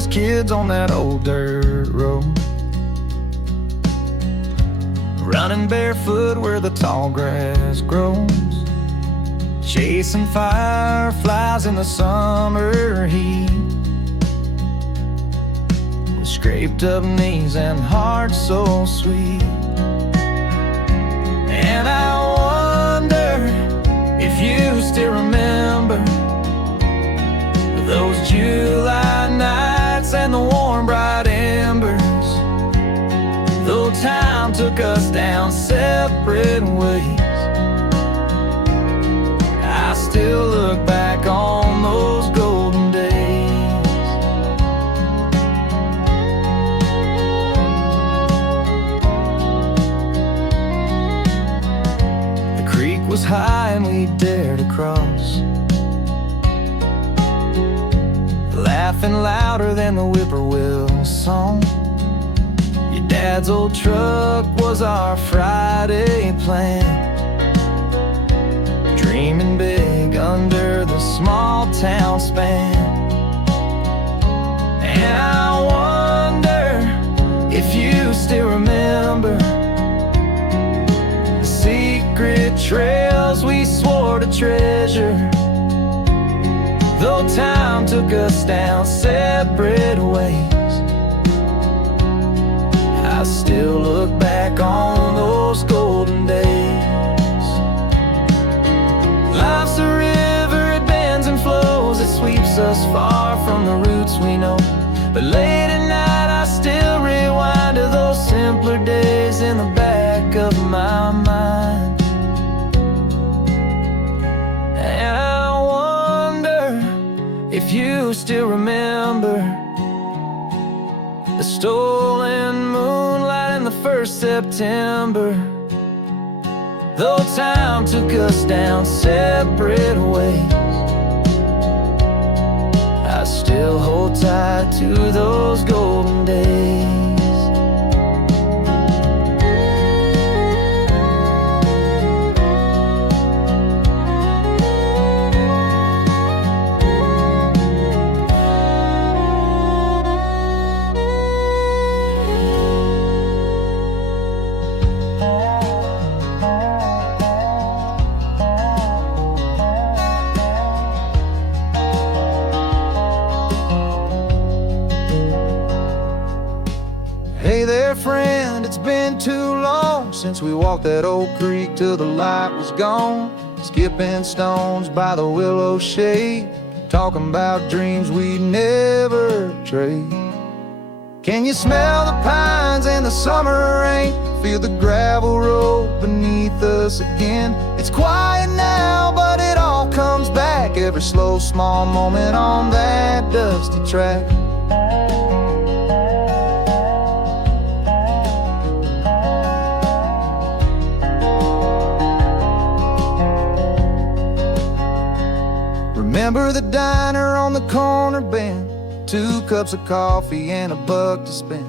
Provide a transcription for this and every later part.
us kids on that old dirt road, running barefoot where the tall grass grows, chasing fireflies in the summer heat, with scraped up knees and hearts so sweet. And I wonder if you still remember those July nights and the warm bright embers, though time took us down separate ways. I still look back on those golden days. The creek was high and we dared to cross, laughing louder than the whippoorwill song. Your dad's old truck was our Friday plan, dreaming big under the small town span. And I wonder if you still remember the secret trails we swore to treasure, though time took us down separate ways. I still look back on those golden days. Life's a river, it bends and flows, it sweeps us far from the roots we know. But late at night I still rewind to those simpler days in the back of my mind. And I wonder if you still remember the stolen moonlight in the first September, though time took us down separate ways. I still hold tight to those golden days. Hey there, friend, it's been too long since we walked that old creek till the light was gone, skipping stones by the willow shade, talking about dreams we'd never trade. Can you smell the pines and the summer rain? Feel the gravel road beneath us again? It's quiet now, but it all comes back, every slow, small moment on that dusty track. Remember the diner on the corner bend, 2 cups of coffee and $1 to spend.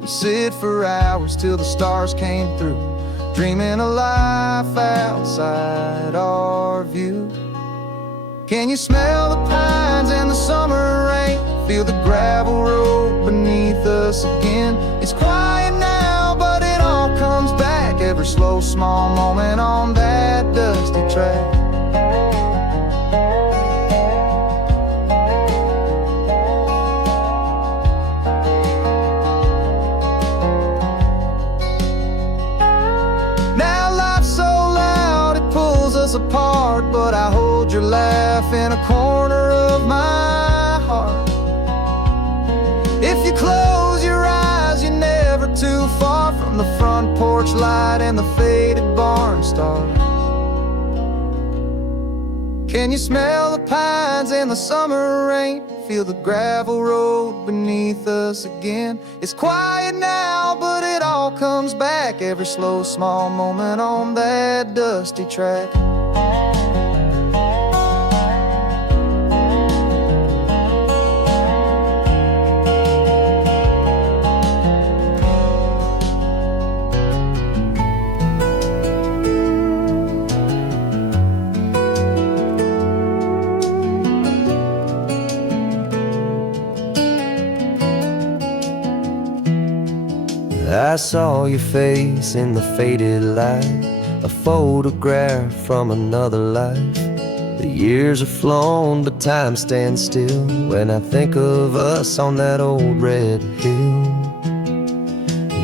We'd sit for hours till the stars came through, dreaming a life outside our view. Can you smell the pines and the summer rain? Feel the gravel road beneath us again? It's quiet now, but it all comes back, every slow, small moment on that dusty track. Apart, but I hold your laugh in a corner of my heart. If you close your eyes, you're never too far from the front porch light and the faded barn stars. Can you smell the pines and the summer rain? Feel the gravel road beneath us again? It's quiet now, but it all comes back, every slow, small moment on that dusty track. I saw your face in the faded light, a photograph from another life. The years are flown, but time stands still when I think of us on that old red hill.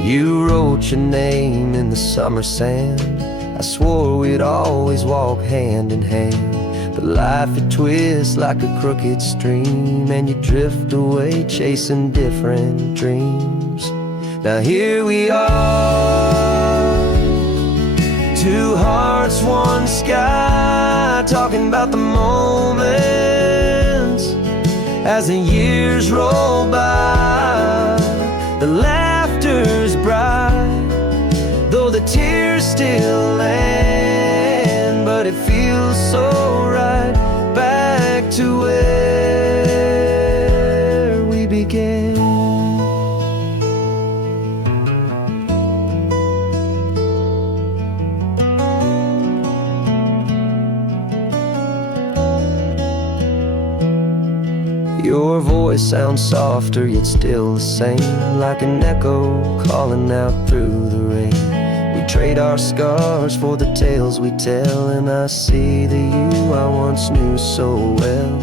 You wrote your name in the summer sand. I swore we'd always walk hand in hand, but life it twists like a crooked stream, and you drift away chasing different dreams. Now here we are, two hearts, one sky, talking about the moments as the years roll by. The laughter's bright, though the tears still land, but it feels so right back to where we began. Your voice sounds softer, yet still the same, like an echo calling out through the rain. We trade our scars for the tales we tell, and I see the you I once knew so well.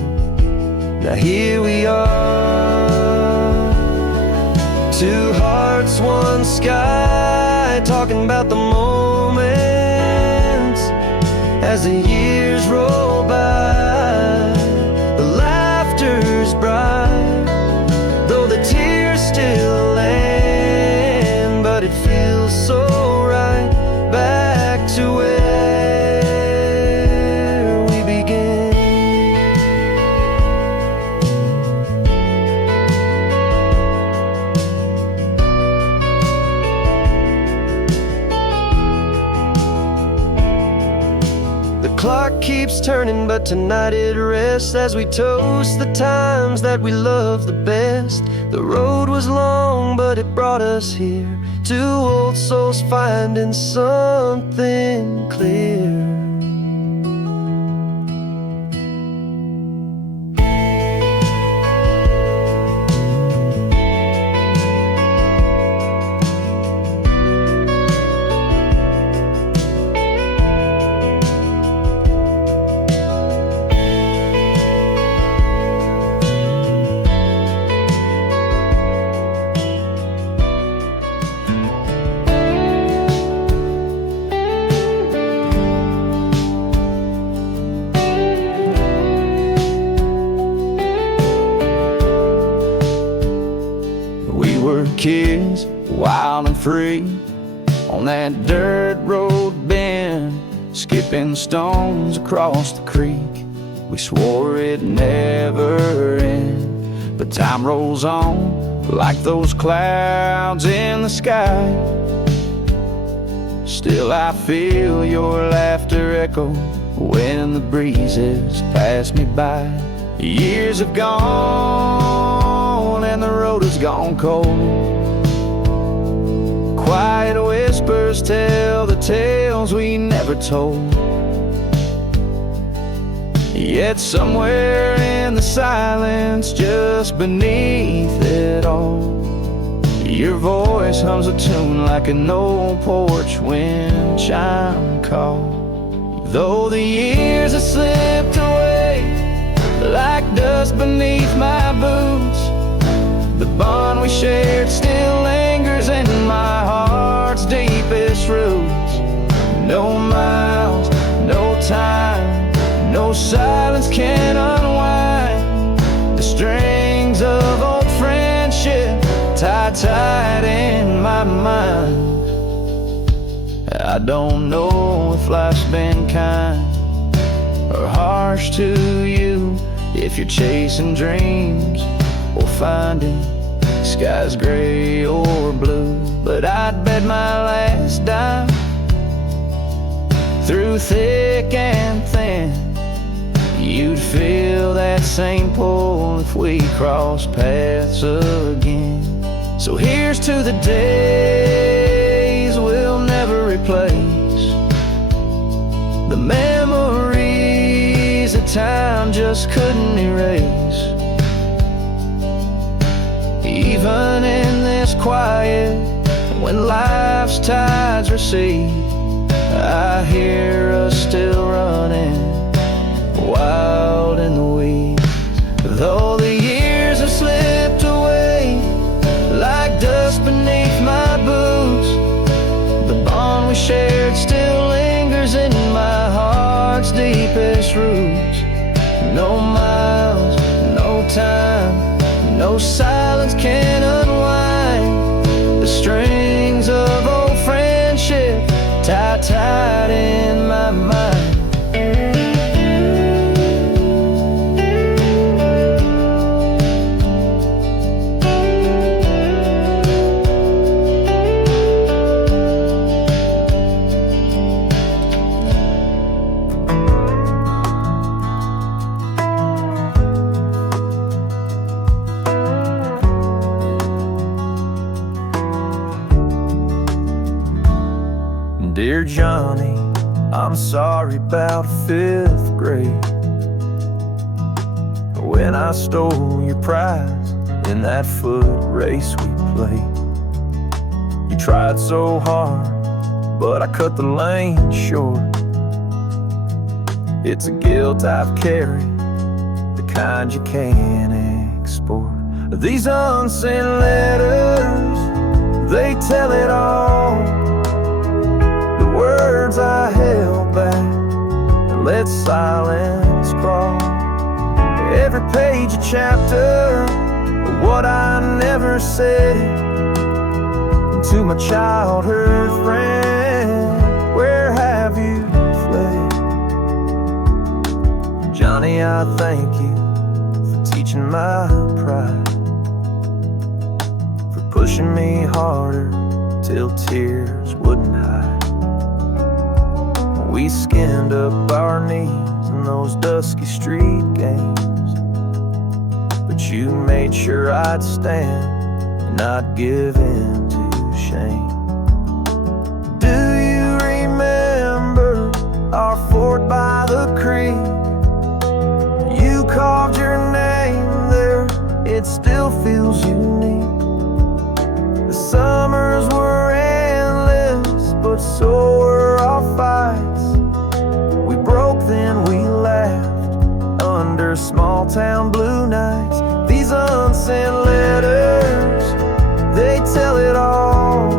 Now here we are, two hearts, one sky, talking about the moments as the years roll by. Bright, though the tears still land, but it feels so right back to where we began. The clock keeps turning, but tonight it rests as we toast the times that we love the best. The road was long, but it brought us here, two old souls finding something clear. Kids, wild and free, on that dirt road bend, skipping stones across the creek. We swore it'd never end, but time rolls on like those clouds in the sky. Still I feel your laughter echo when the breezes pass me by. Years have gone and the road has gone cold. Quiet whispers tell the tales we never told. Yet somewhere in the silence, just beneath it all, your voice hums a tune like an old porch wind chime call. Though the years have slipped away like dust beneath my boots, the bond we shared still lingers in my heart's deepest roots. No miles, no time, no silence can unwind the strings of old friendship tied tight in my mind. I don't know if life's been kind or harsh to you, if you're chasing dreams or finding skies gray or blue. But I'd bet my last dime, through thick and thin, you'd feel that same pull if we crossed paths again. So here's to the days we'll never replace, the memories that time just couldn't erase. Even in this quiet, When life's tides recede, I hear us still running wild in the weeds. Though the years have slipped away like dust beneath my boots, the bond we shared still lingers in my heart's deepest roots. No miles, no time, no silence can unwind the strings of old friendship tied tight in my mind. Dear Johnny, I'm sorry about 5th grade, when I stole your prize in that foot race we played. You tried so hard, but I cut the lane short. It's a guilt I've carried, the kind you can't export. These unsent letters, they tell it all. Words I held back and let silence crawl. Every page a chapter of what I never said. And to my childhood friend, where have you fled? Johnny, I thank you for teaching my pride, for pushing me harder till tears wouldn't hide. We skinned up our knees in those dusky street games, but you made sure I'd stand and not give in to shame. Do you remember our fort by the creek? You carved your name there, it still feels unique. The summers were endless, but so were our fights. Then we laughed under small town blue nights. These unsent letters, they tell it all.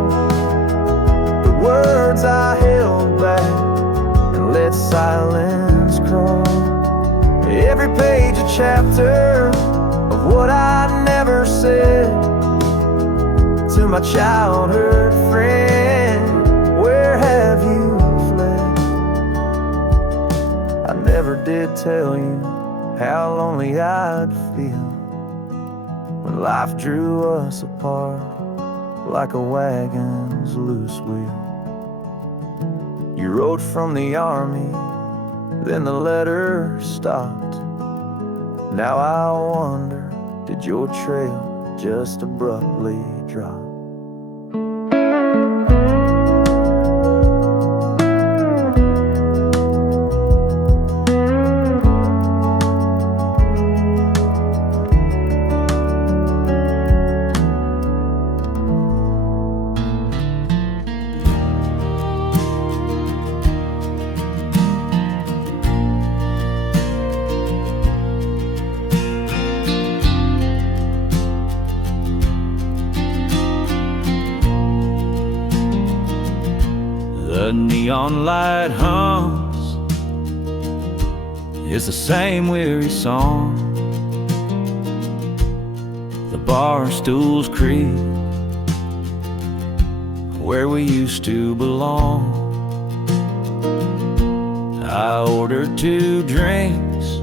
The words I held back and let silence crawl. Every page a chapter of what I never said. To my childhood friend, where have you? I never did tell you how lonely I'd feel when life drew us apart like a wagon's loose wheel. You rode from the army, then the letter stopped. Now I wonder, did your trail just abruptly drop? The neon light hums, it's the same weary song. The bar stools creak where we used to belong. I ordered 2 drinks,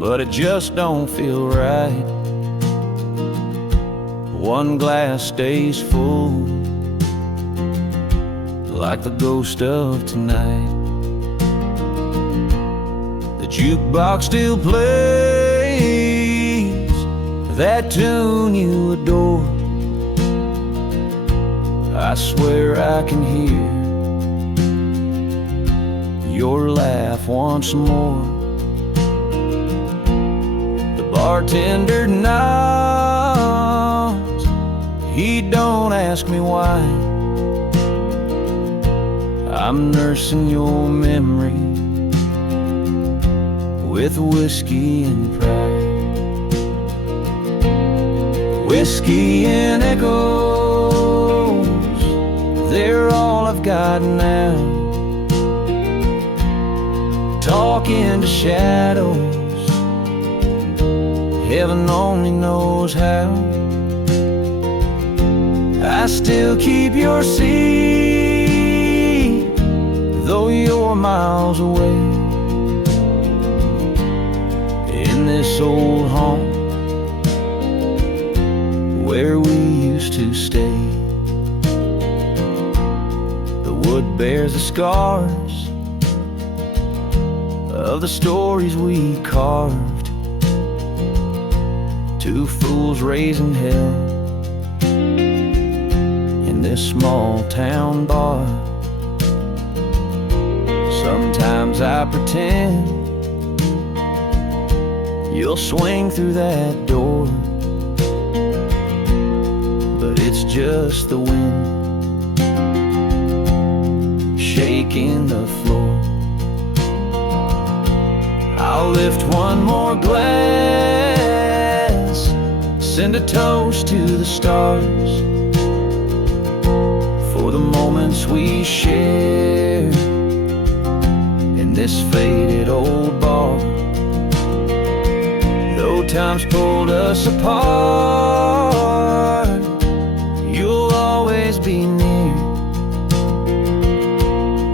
but it just don't feel right. One glass stays full like the ghost of tonight. The jukebox still plays that tune you adore. I swear I can hear your laugh once more. The bartender nods, he don't ask me why I'm nursing your memory with whiskey and pride. Whiskey and echoes, they're all I've got now. Talking to shadows, heaven only knows how. I still keep your seat, though you're miles away. In this old home where we used to stay, the wood bears the scars of the stories we carved. Two fools raising hell in this small town bar. Sometimes I pretend you'll swing through that door, but it's just the wind shaking the floor. I'll lift one more glass, send a toast to the stars, for the moments we share in this faded old bar. Though time's pulled us apart, you'll always be near,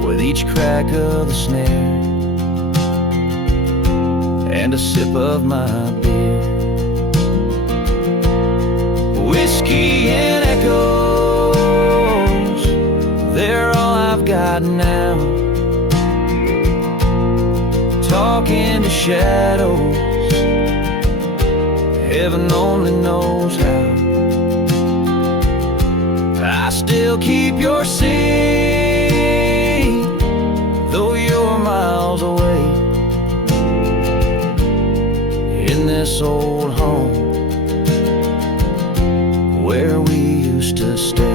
with each crack of the snare and a sip of my beer. Whiskey and echoes, they're all I've got now. Talking to shadows, heaven only knows how. I still keep your seat, though you're miles away. In this old home where we used to stay.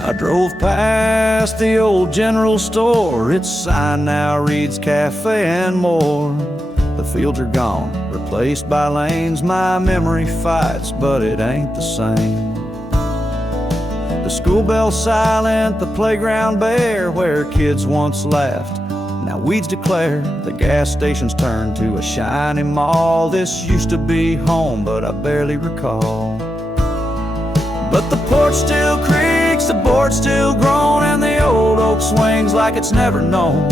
I drove past the old general store. Its sign now reads cafe and more. The fields are gone, replaced by lanes. My memory fights, but it ain't the same. The school bell silent, the playground bare, where kids once laughed, now weeds declare. The gas station's turned to a shiny mall. This used to be home, but I barely recall. But the porch still creaks, the board's still grown, and the old oak swings like it's never known.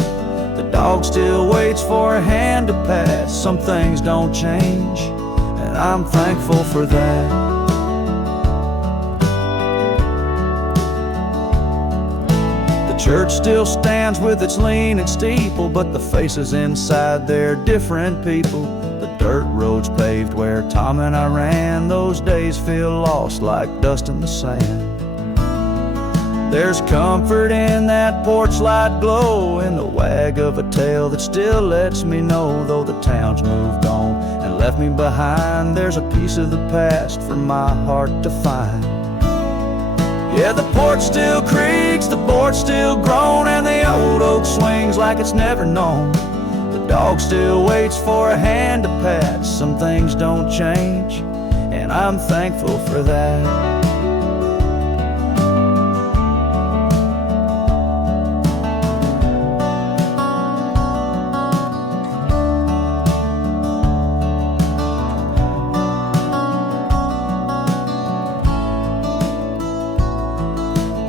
The dog still waits for a hand to pass. Some things don't change, and I'm thankful for that. The church still stands with its leaning steeple, but the faces inside, they're different people. The dirt roads paved where Tom and I ran, those days feel lost like dust in the sand. There's comfort in that porch light glow, in the wag of a tail that still lets me know, though the town's moved on and left me behind, there's a piece of the past for my heart to find. Yeah, the porch still creaks, the board's still grown, and the old oak swings like it's never known. The dog still waits for a hand to pat. Some things don't change, and I'm thankful for that.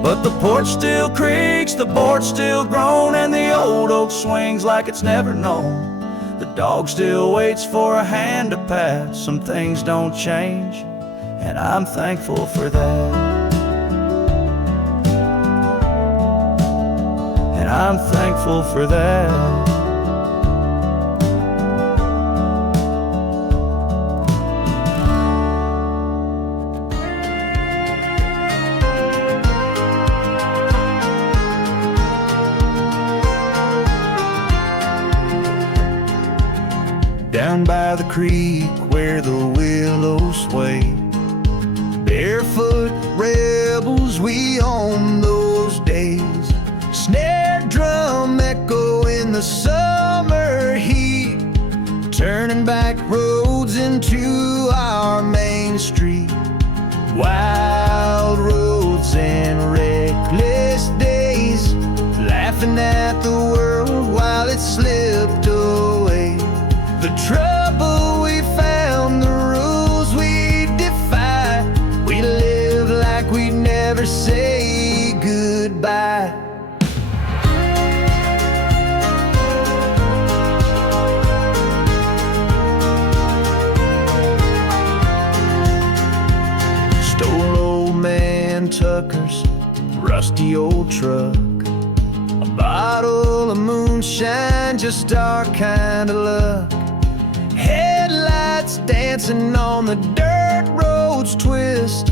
But the porch still creaks, the board's still grown, and the old oak swings like it's never known. The dog still waits for a hand to pat. Some things don't change, and I'm thankful for that. And I'm thankful for that. Down by the creek where the willows sway, barefoot rebels we on those days. Snare drum echo in the summer heat, turning back roads into our main street. Wild roads and reckless days, laughing at the world while it slipped away. The trouble we found, the rules we defy, we live like we'd never say goodbye. Stole old man Tucker's rusty old truck, a bottle of moonshine, just our kind of luck. Headlights dancing on the dirt road's twist.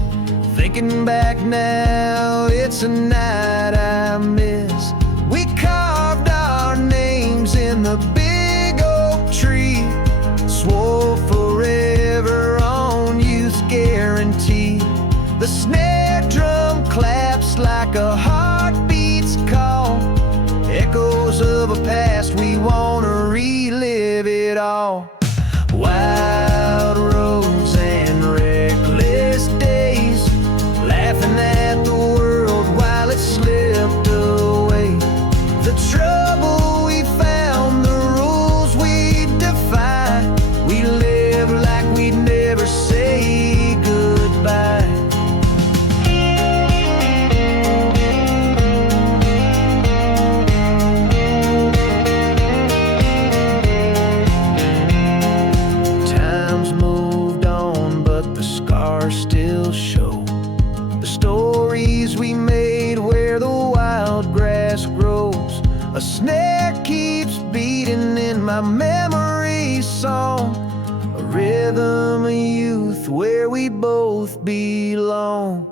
Thinking back now, it's a night I miss. We carved our names in the big oak tree, swore forever on youth's guarantee. The snare drum claps like a heartbeat's call, echoes of a past we wanna relive it all. Wild roads and reckless days, laughing at the world while it slipped away. The trouble we found, the rules we defy, we live like we'd never say goodbye. Still show the stories we made where the wild grass grows. A snare keeps beating in my memory song, a rhythm of youth where we both belong.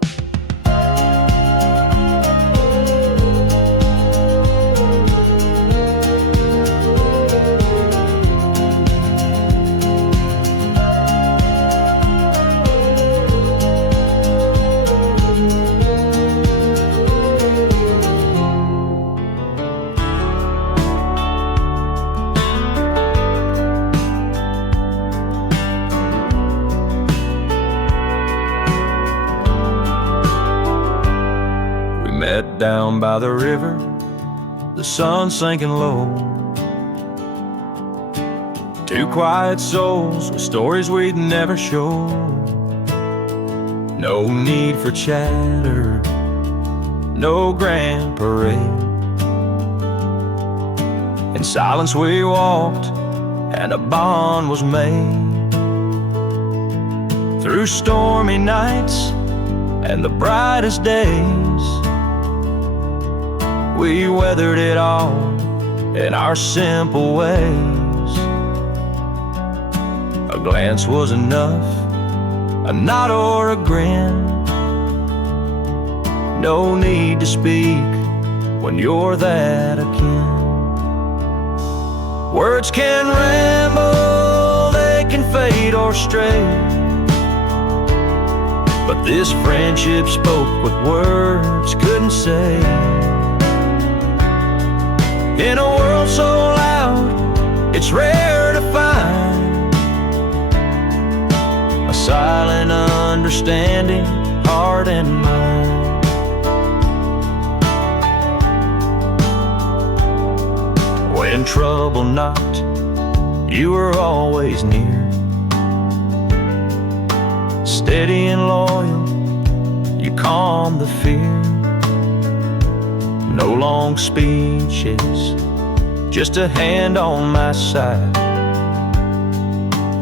Met down by the river, the sun sinking low. Two quiet souls with stories we'd never show. No need for chatter, no grand parade. In silence we walked, and a bond was made. Through stormy nights and the brightest days, we weathered it all in our simple ways. A glance was enough, a nod or a grin. No need to speak when you're that akin. Words can ramble, they can fade or stray, but this friendship spoke what words couldn't say. In a world so loud, it's rare to find a silent understanding, heart and mind. When trouble knocked, you were always near, steady and loyal, you calmed the fear. No long speeches, just a hand on my side.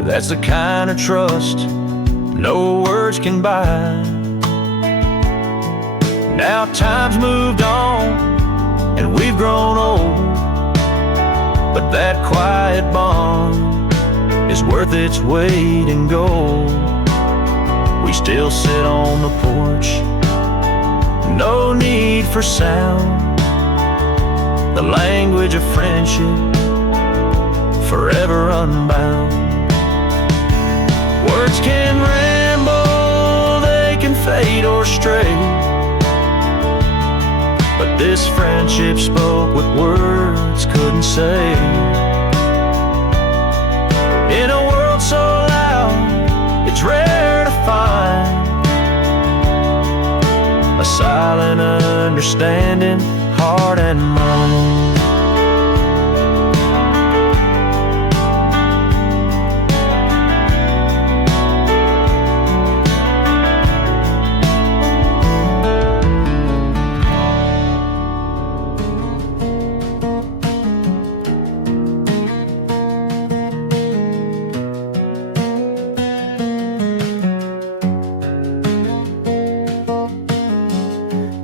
That's the kind of trust no words can buy. Now time's moved on, and we've grown old, but that quiet bond is worth its weight in gold. We still sit on the porch, no need for sound. The language of friendship, forever unbound. Words can ramble, they can fade or stray, but this friendship spoke what words couldn't say. In a world so loud, it's rare to find a silent understanding, heart and mind.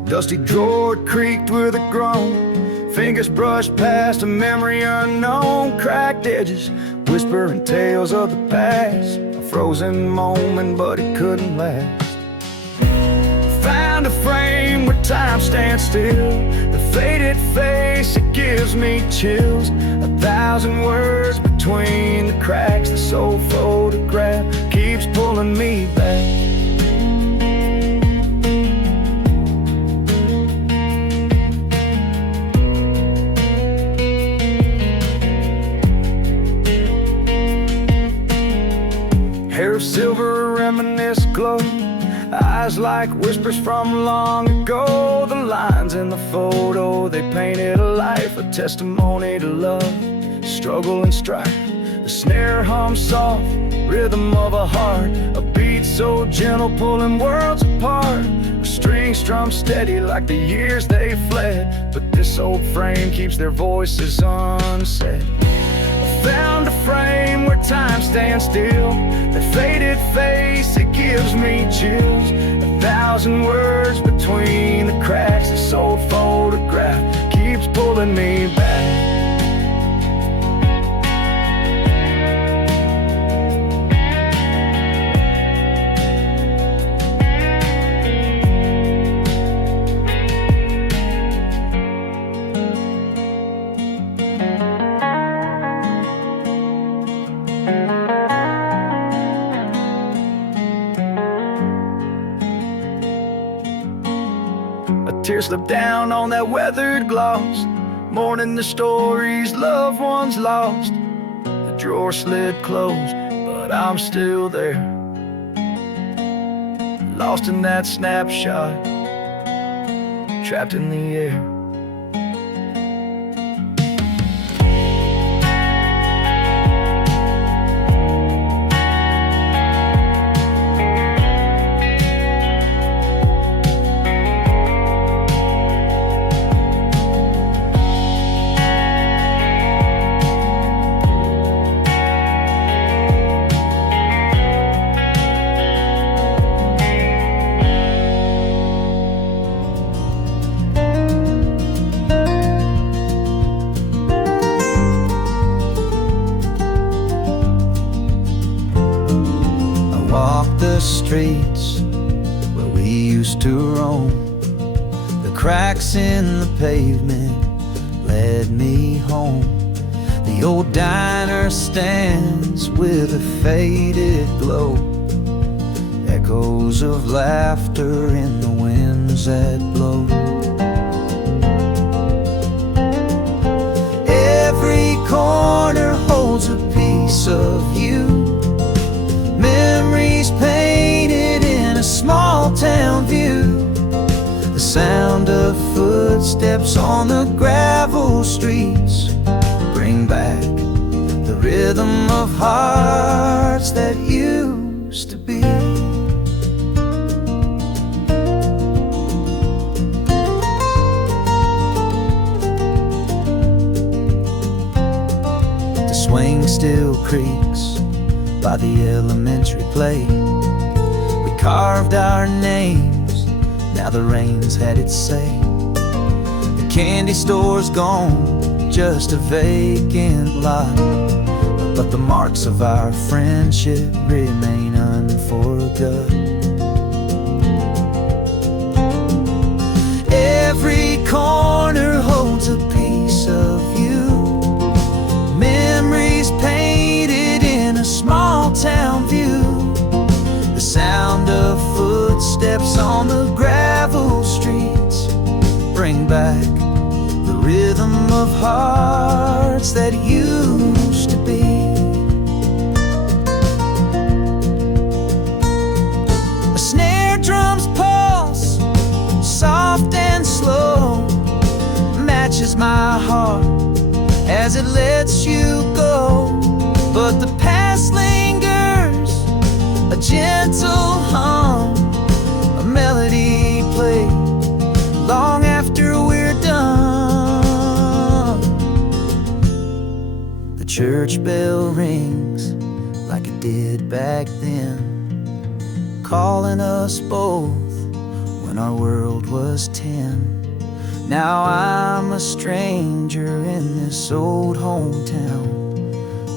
Dusty drawer creaked with a groan, fingers brushed past a memory unknown. Cracked edges, whispering tales of the past, a frozen moment but it couldn't last. Found a frame where time stands still, the faded face, it gives me chills. 1,000 words between the cracks, the soul photograph keeps pulling me back. Hair of silver, reminisce glow, eyes like whispers from long ago. The lines in the photo, they painted a life, a testimony to love, struggle and strife. The snare hums soft, rhythm of a heart, a beat so gentle pulling worlds apart. A string strums steady like the years they fled, but this old frame keeps their voices unsaid. Found a frame where time stands still, that faded face, it gives me chills. 1,000 words between the cracks, this old photograph keeps pulling me back. A tear slipped down on that weathered gloss, mourning the stories loved ones lost. The drawer slid closed, but I'm still there, lost in that snapshot, trapped in the air. The streets where we used to roam, the cracks in the pavement led me home. The old diner stands with a faded glow, echoes of laughter in the winds that blow. Every corner holds a piece of you, memories painted in a small town view. The sound of footsteps on the gravel streets bring back the rhythm of hearts that used to be. The swing still creaks by the elementary plate. We carved our names, now the rain's had its say. The candy store's gone, just a vacant lot, but the marks of our friendship remain unforgot. Every corner holds a piece of you, memories painted in a small town view. The sound of footsteps on the gravel streets bring back the rhythm of hearts that used to beat. A snare drum's pulse, soft and slow, matches my heart as it lets you go. But the past lingers, a gentle hum, a melody played long after we're done. The church bell rings like it did back then, calling us both when our world was 10. Now I'm a stranger in this old hometown,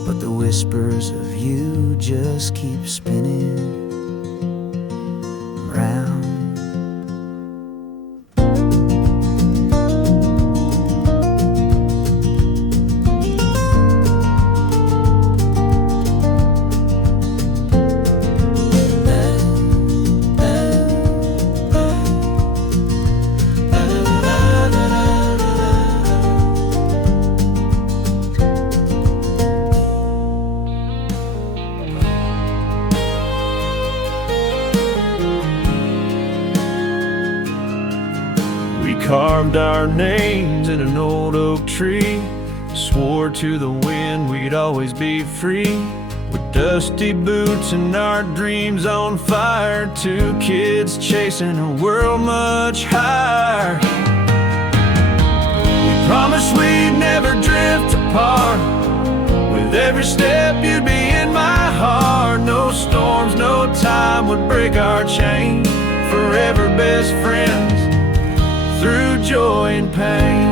but the whispers of you just keep spinning round. Carved our names in an old oak tree, swore to the wind we'd always be free. With dusty boots and our dreams on fire, two kids chasing a world much higher. We promised we'd never drift apart, with every step you'd be in my heart. No storms, no time would break our chain, forever best friends through joy and pain.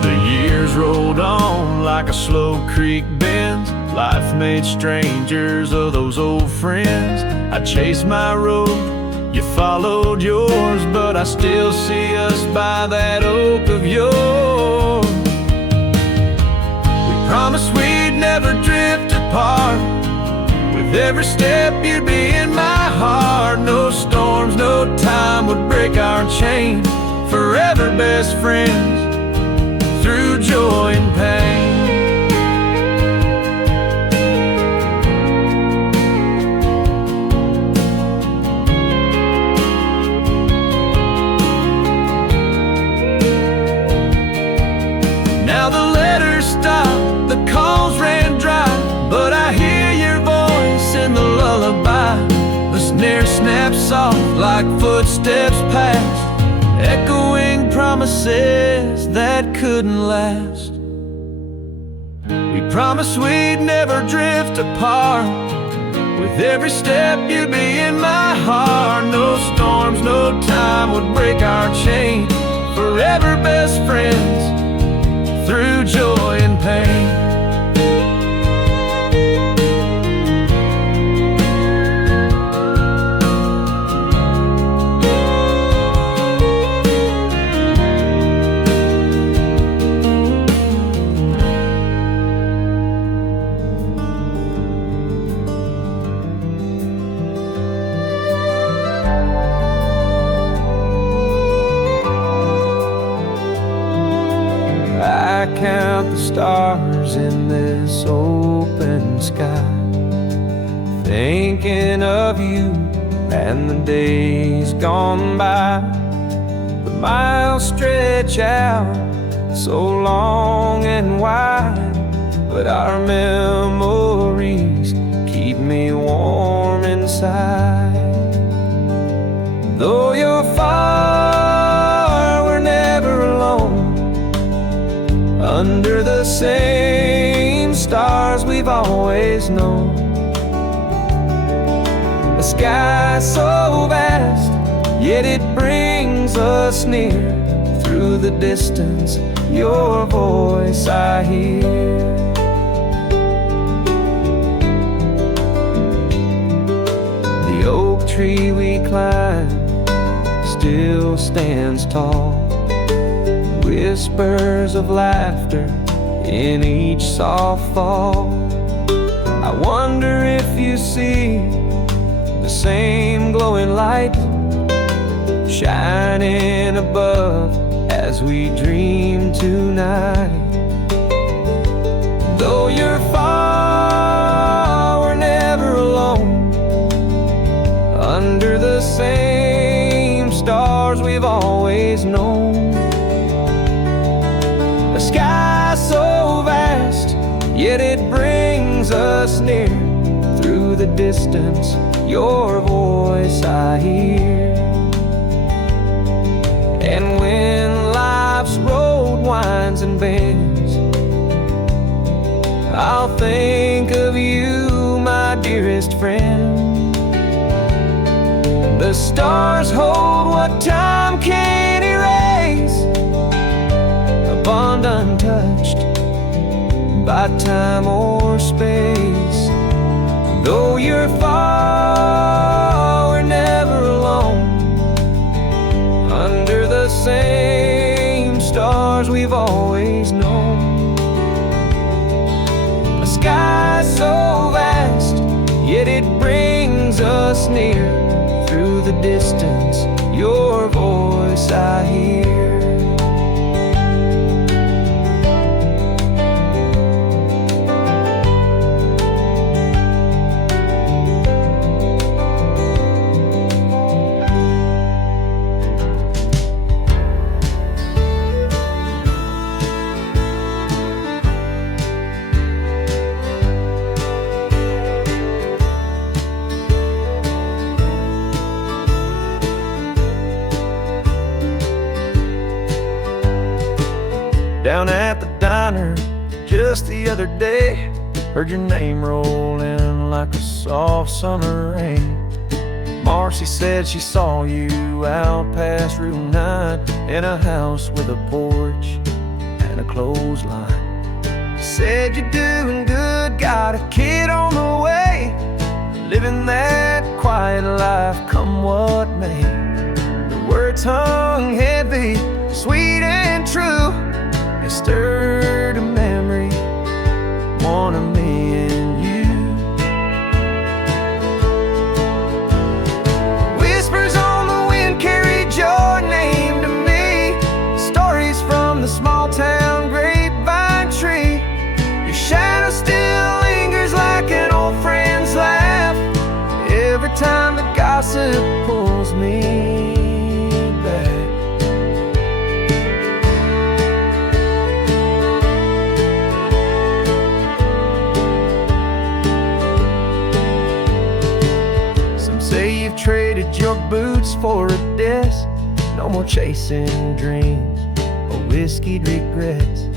The years rolled on like a slow creek bends, life made strangers of those old friends. I chased my road, you followed yours, but I still see us by that oak of yours. We promised we'd never drift apart, with every step you'd be in my heart. No storms, no time would break our chain, forever best friends through joy and pain. Now the letters stopped, the calls ran dry, but I hear your voice in the lullaby. The snare snaps off like footsteps past, echoing promises that couldn't last. We promised we'd never drift apart, with every step you'd be in my heart. No storms, no time would break our chain, forever best friends through joy and pain. I count the stars in this open sky, thinking of you and the days gone by. The miles stretch out so long and wide, but our memories keep me warm inside. Though you're far, we're never alone, under the same stars we've always known. A A sky so vast, yet it brings us near. Through the distance, your voice I hear. The oak tree we climbed still stands tall. Whispers of laughter in each soft fall. I wonder if you see the same glowing light shining above as we dream tonight. Though you're far, we're never alone. Under the same stars we've always known. A sky so vast, yet it brings us near. Through the distance, your voice I hear. And when life's road winds and bends, I'll think of you, my dearest friend. The stars hold what time can't erase, a bond untouched by time or space. Though you're far, we're never alone. Under the same stars we've always known. A sky so vast, yet it brings us near. Through the distance, your voice I hear. Down at the diner just the other day, heard your name roll in like a soft summer rain. Marcy said she saw you out past Route 9 in a house with a porch and a clothesline. Said you're doing good, got a kid on the way, living that quiet life come what may. The words hung heavy, sweet and true. It stirred a memory, one of me and you. Whispers on the wind carried your name to me. Stories from the small town grapevine tree. Your shadow still lingers like an old friend's laugh. Every time the gossip pulls me back. Say you've traded your boots for a desk. No more chasing dreams or whiskeyed regrets.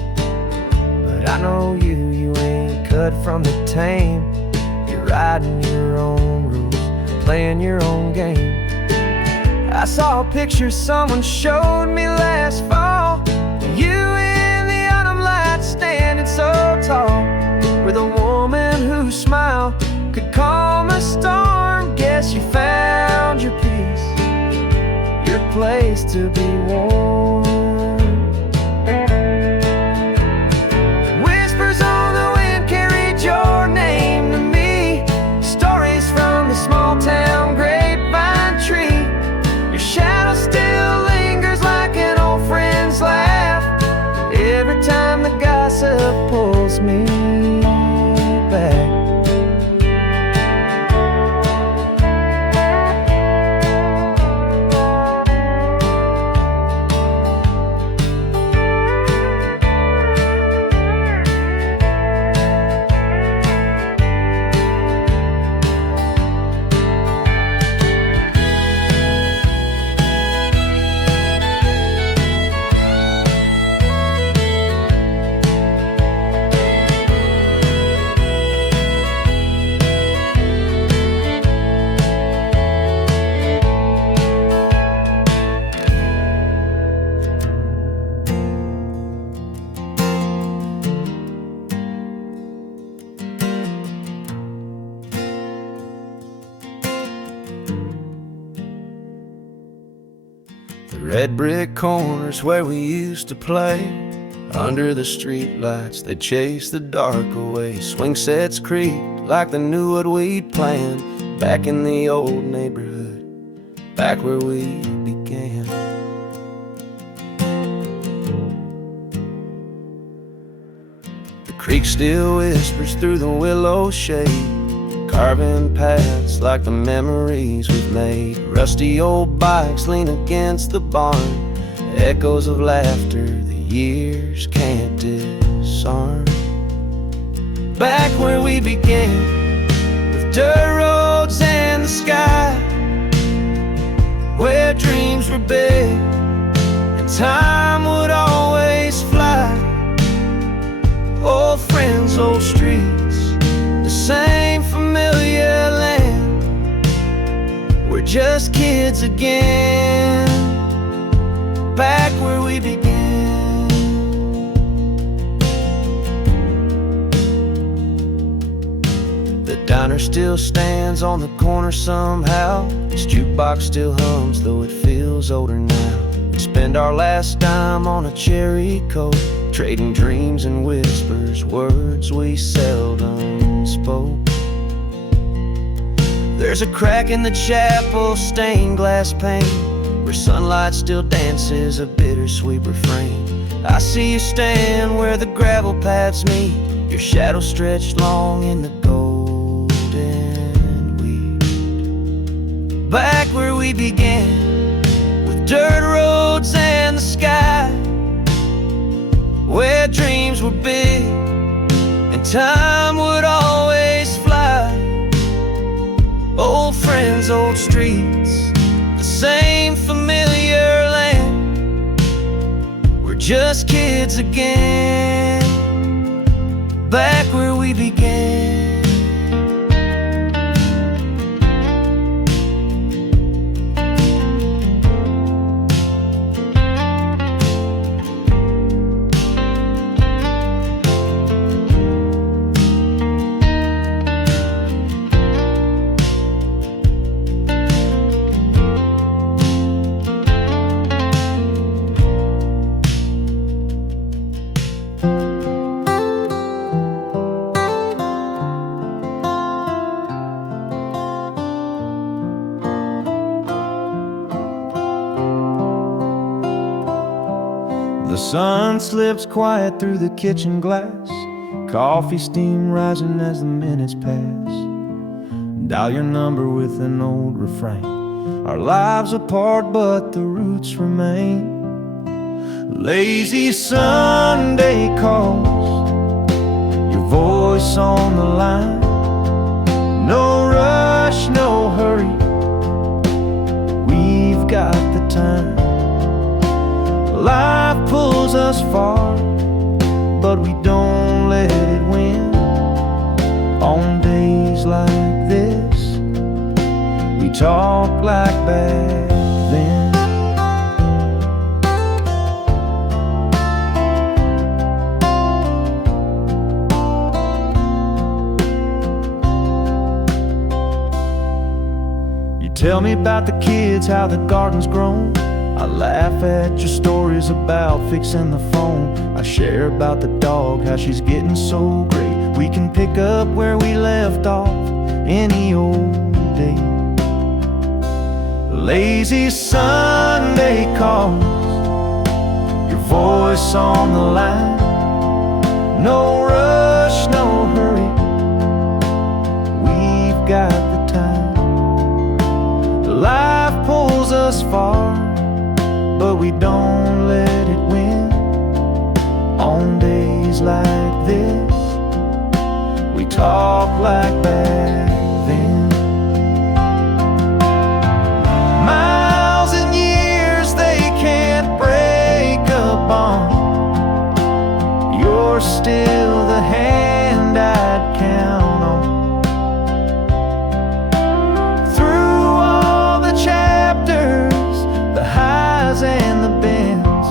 But I know you ain't cut from the tame. You're riding your own rules, playing your own game. I saw a picture someone showed me last fall. You in the autumn light standing so tall, with a woman whose smile could calm a storm. Guess you found your peace, your place to be warm. Whispers on the wind carried your name to me. Stories from the small town grapevine tree. Your shadow still lingers like an old friend's laugh. Every time the gossip pulls me back. The red brick corners where we used to play. Under the streetlights, they chase the dark away. Swing sets creak like they knew what we'd planned. Back in the old neighborhood, back where we began. The creek still whispers through the willow shade, carving paths like the memories we've made. Rusty old bikes lean against the barn, echoes of laughter the years can't disarm. Back where we began, with dirt roads and the sky, where dreams were big and time would always fly. Old friends, old streets, the same familiar land. We're just kids again, back where we began. The diner still stands on the corner somehow. Its jukebox still hums, though it feels older now. We spend our last dime on a cherry coke, trading dreams and whispers, words we seldom spoke. There's a crack in the chapel, stained glass pane, where sunlight still dances a bittersweet refrain. I see you stand where the gravel paths meet, your shadow stretched long in the golden wheat. Back where we began, with dirt roads and the sky, where dreams were big and time would always fly. Old friends, old streets, the same familiar land. We're just kids again, back where we began. The sun slips quiet through the kitchen glass, coffee steam rising as the minutes pass. Dial your number with an old refrain. Our lives apart but the roots remain. Lazy Sunday calls, your voice on the line. No rush, no hurry, we've got the time. Life pulls us far, but we don't let it win. On days like this, we talk like back then. You tell me about the kids, how the garden's grown. I laugh at your stories about fixing the phone. I share about the dog, how she's getting so great. We can pick up where we left off any old day. Lazy Sunday calls, your voice on the line. No rush, no hurry, we've got the time. Life pulls us far, but we don't let it win. On days like this, we talk like back then. Miles and years they can't break a bond. You're still the hand I'd count on. Through all the chapters, the highs and the bends,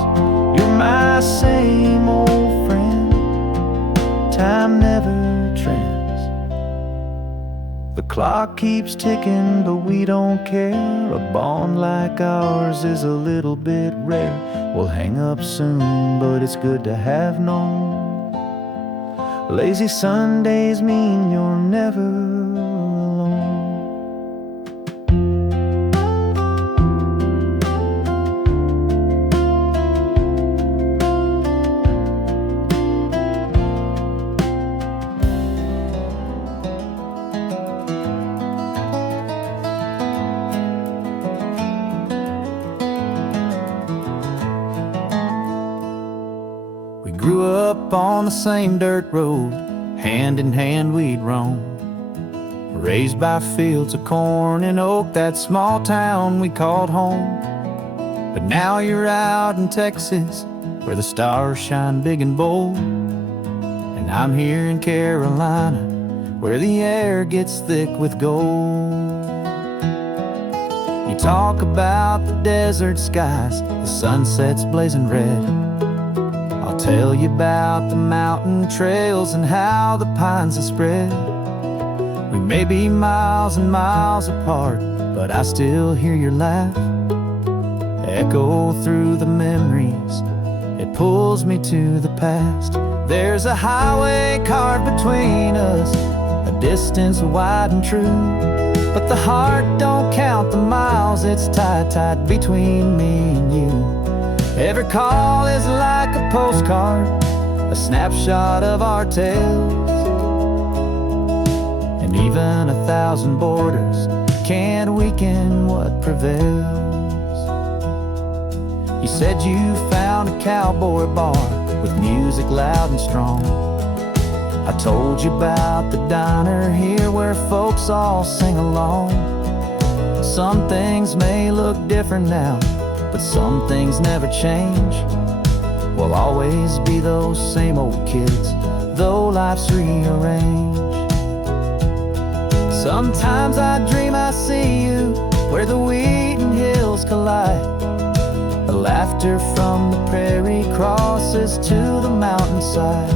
you're my same old friend. Time never trends. The clock keeps ticking, but we don't care. A bond like ours is a little bit rare. We'll hang up soon, but it's good to have known. Lazy Sundays mean you're never alone. We grew up on the same dirt road, hand in hand we'd roam, raised by fields of corn and oak, that small town we called home. But now you're out in Texas, where the stars shine big and bold, and I'm here in Carolina, where the air gets thick with gold. You talk about the desert skies, the sunsets blazing red. I'll tell you about the mountain trails and how the pines have spread. We may be miles and miles apart, but I still hear your laugh echo through the memories. It pulls me to the past. There's a highway carved between us, a distance wide and true, but the heart don't count the miles. It's tight between me and you. Every call is like a postcard, a snapshot of our tales. And even 1,000 borders can't weaken what prevails. You said you found a cowboy bar with music loud and strong. I told you about the diner here where folks all sing along. Some things may look different now, but some things never change. We'll always be those same old kids, though life's rearranged. Sometimes I dream I see you where the wheat and hills collide. The laughter from the prairie crosses to the mountainside.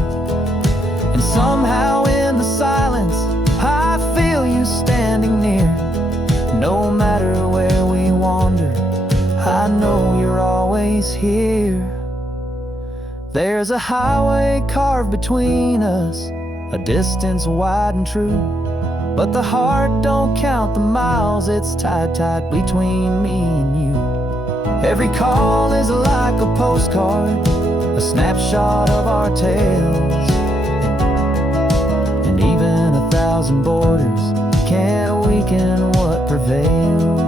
And somehow in the silence I feel you standing near. No matter where we wander, I know you're always here. There's a highway carved between us, a distance wide and true, but the heart don't count the miles. It's tight between me and you. Every call is like a postcard, a snapshot of our tales. And even 1,000 borders can't weaken what prevails.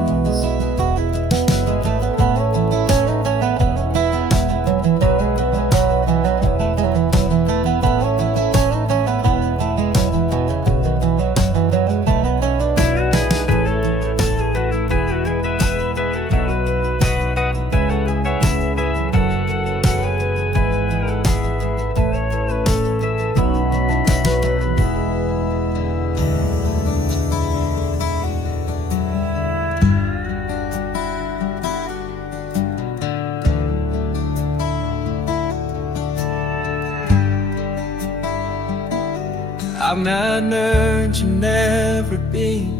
I'm not nerd, you'll never be.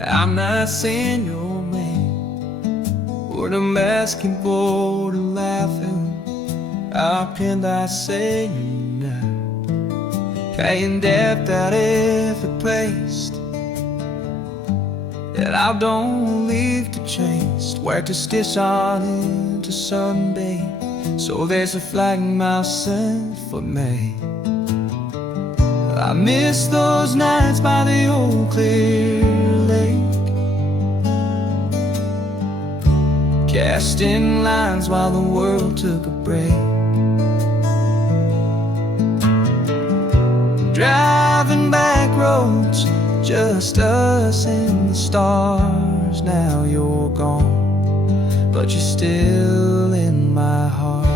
I'm not saying you're me. What I'm asking for to laughing, how can I say you now? Paying debt that ever placed, that I don't leave to chase. Where to stitch on into Sunday, so there's a flag mile sent for me. I miss those nights by the old clear lake, casting lines while the world took a break. Driving back roads, just us and the stars. Now you're gone, but you're still in my heart.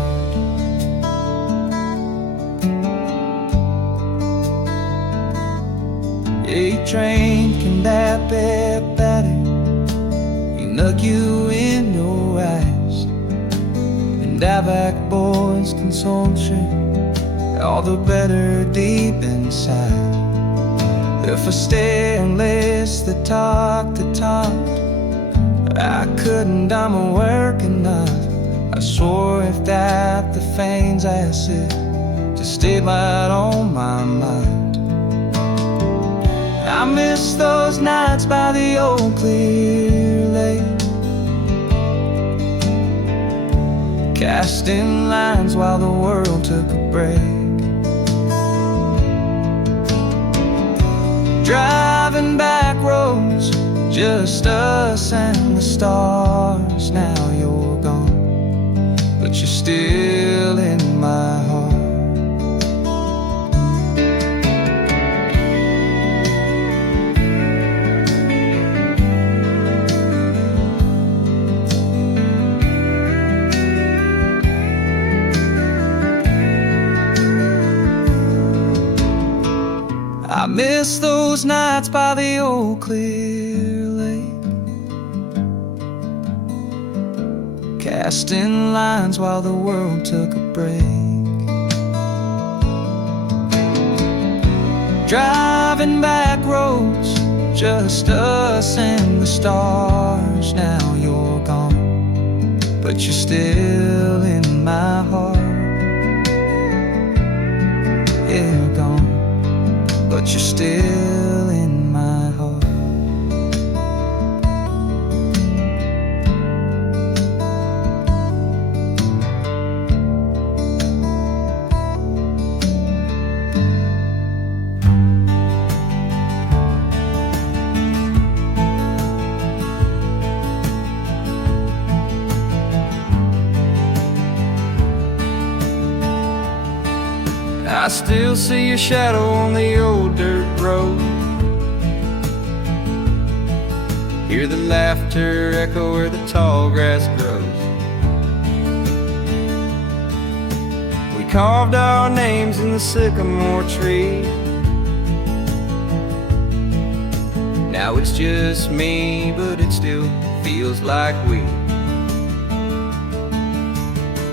A train can that be better, knock you in your eyes, and Avac boys consumption, all the better deep inside. If I stay and list the talk, I couldn't, I'm work enough. I swore if that the fane's acid just stayed light on my mind. I miss those nights by the old clear lake, casting lines while the world took a break. Driving back roads, just us and the stars. Now you're gone, but you're still in my heart. I miss those nights by the old clear lake, casting lines while the world took a break. Driving back roads, just us and the stars. Now you're gone, but you're still in my heart. You're gone, but you're still in my heart. I still see your shadow on the old dirt road, hear the laughter echo where the tall grass grows. We carved our names in the sycamore tree. Now it's just me, but it still feels like we.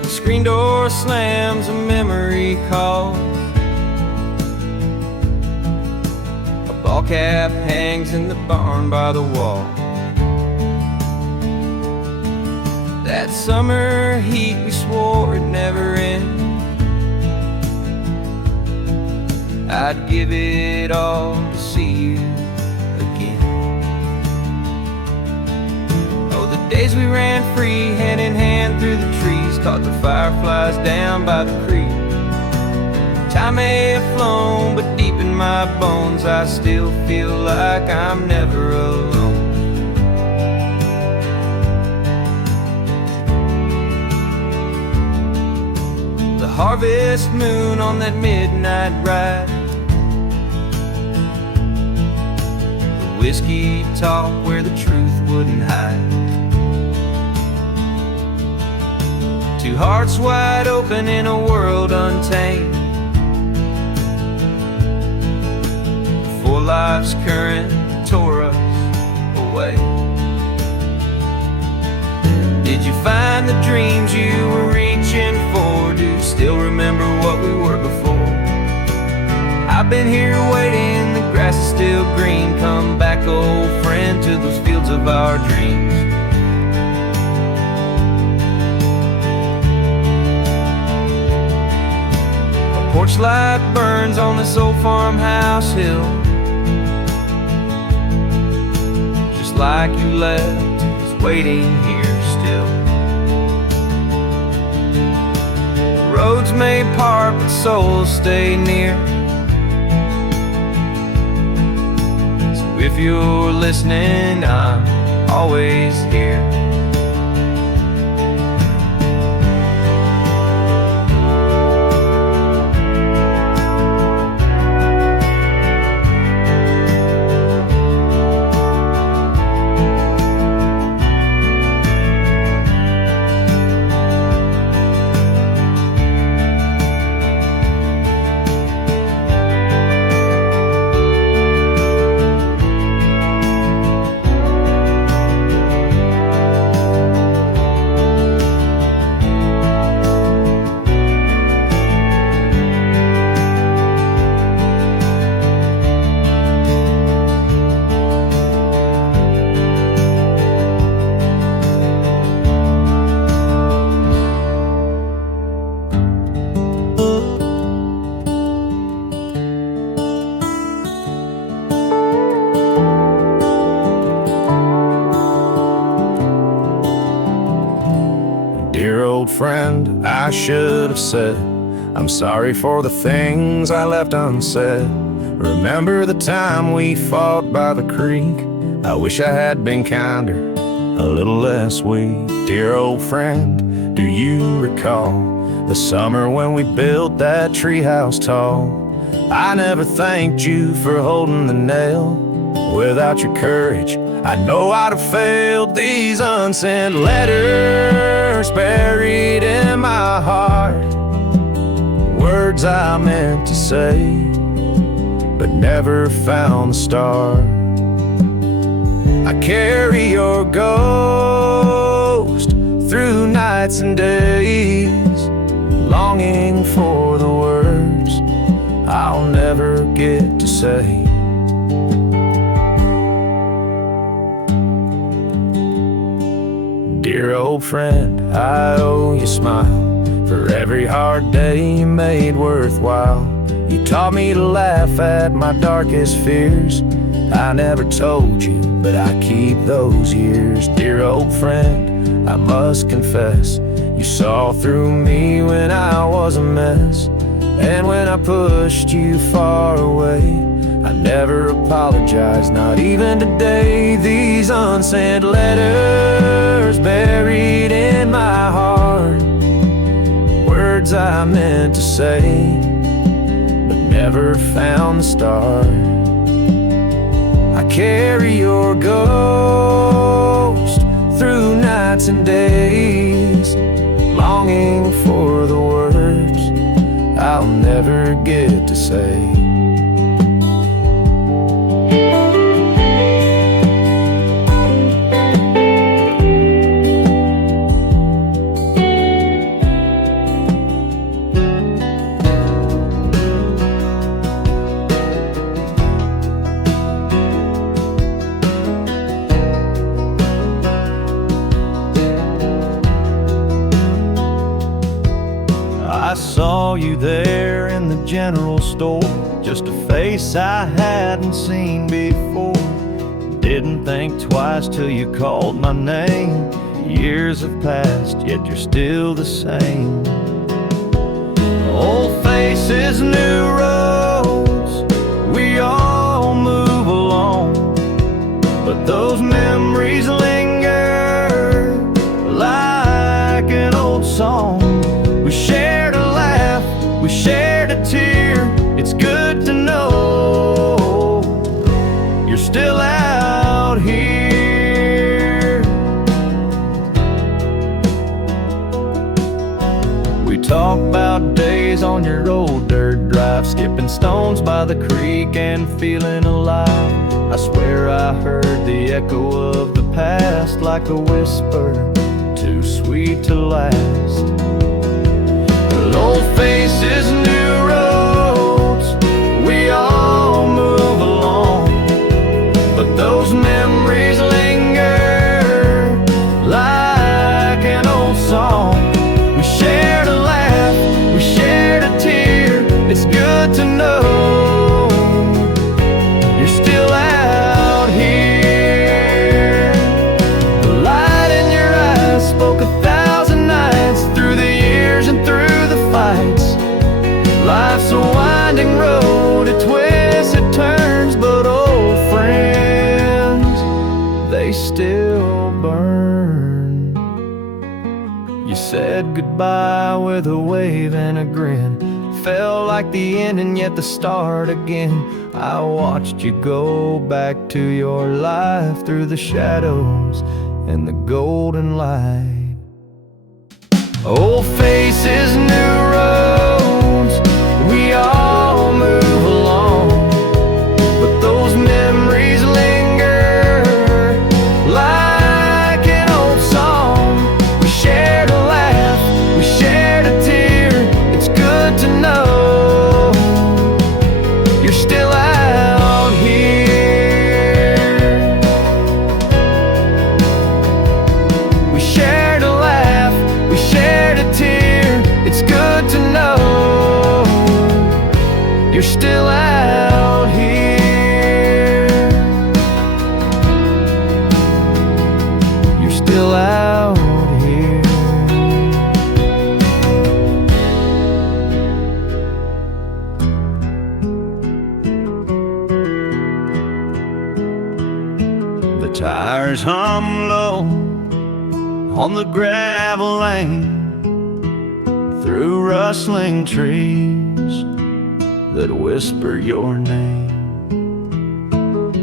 The screen door slams, a memory calls. Ball cap hangs in the barn by the wall. That summer heat, we swore it'd never end. I'd give it all to see you again. Oh, the days we ran free, hand in hand through the trees, caught the fireflies down by the creek. Time may have flown, but deep in my bones I still feel like I'm never alone. The harvest moon on that midnight ride, the whiskey talk where the truth wouldn't hide. Two hearts wide open in a world untamed, before life's current tore us away. Did you find the dreams you were reaching for? Do you still remember what we were before? I've been here waiting, the grass is still green. Come back, old friend, to those fields of our dreams. A porch light burns on this old farmhouse hill, like you left, is waiting here still. Roads may part, but souls stay near. So if you're listening, I'm always here. friend, I should have said I'm sorry for the things I left unsaid. Remember the time we fought by the creek? I wish I had been kinder, a little less weak. Dear old friend, do you recall the summer when we built that treehouse tall? I never thanked you for holding the nail. Without your courage, I know I'd have failed. These unsent letters buried in my heart, words I meant to say, but never found the start. I carry your ghost through nights and days, longing for the words I'll never get to say. Dear old friend, I owe you a smile for every hard day you made worthwhile. You taught me to laugh at my darkest fears. I never told you, but I keep those years. Dear old friend, I must confess, you saw through me when I was a mess. And when I pushed you far away, I never apologized, not even today. These unsent letters buried in my heart, words I meant to say, but never found the start. I carry your ghost through nights and days, longing for the words I'll never get to say. I saw you there in the general store, just a face I hadn't seen before. Didn't think twice till you called my name. Years have passed, yet you're still the same. Old faces, new roads, we all move along, but those memories linger like an old song. We shared a laugh, we shared a tear. It's good to know you're still out here. We talk about days on your old dirt drive, skipping stones by the creek and feeling alive. I swear I heard the echo of the past like a whisper, too sweet to last. Old faces, new roads, we all move along, but those memories linger like an old song. We shared a laugh, we shared a tear. It's good to know you're still out here. The light in your eyes spoke 1,000 nights through the years and through fights. Life's a winding road, it twists, it turns, but old friends, they still burn. You said goodbye with a wave and a grin. Felt like the end and yet the start again. I watched you go back to your life through the shadows and the golden light. Old faces, new roads, we all move along, but those memories linger like an old song. We shared a laugh, we shared a tear. It's good to know you're still out here. We shared a laugh, we shared a tear. It's good to know you're still out here. You're still out here. on the gravel lane, through rustling trees that whisper your name.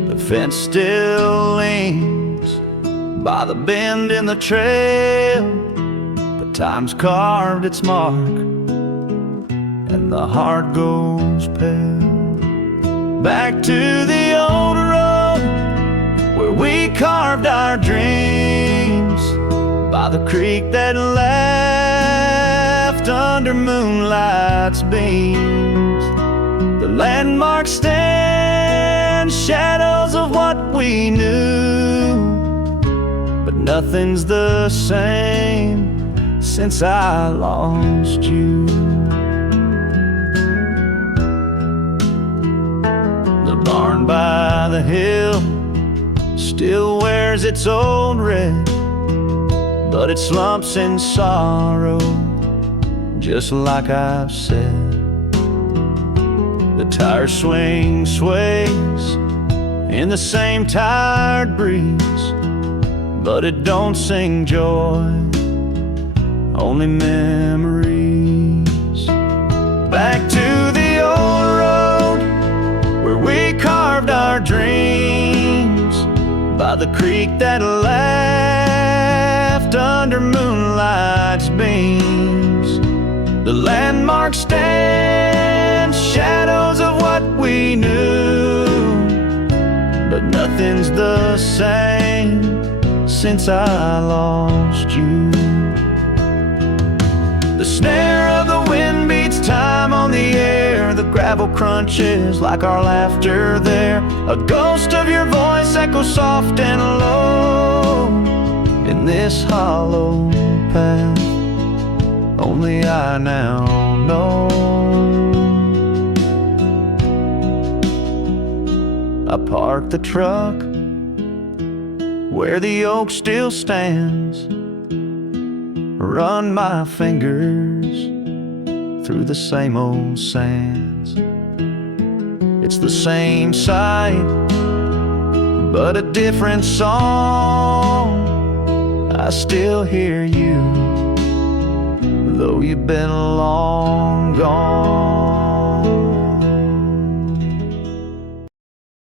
The fence still leans by the bend in the trail, but time's carved its mark and the heart goes pale. Back to the old road where we carved our dreams, by the creek that laughed under moonlight's beams. The landmarks stand shadows of what we knew, but nothing's the same since I lost you. The barn by the hill still wears its old red, but it slumps in sorrow, just like I've said. The tire swing sways in the same tired breeze, but it don't sing joy, only memories. Back to the old road where we carved our dreams, by the creek that laughed under moonlight's beams. The landmarks stand shadows of what we knew, but nothing's the same since I lost you. The snare of the wind beats time on the air, the gravel crunches like our laughter there. A ghost of your voice echoes soft and low in this hollow path, only I now know. I parked the truck where the oak still stands, run my fingers through the same old sands. It's the same sight, but a different song. I still hear you, though you've been long gone.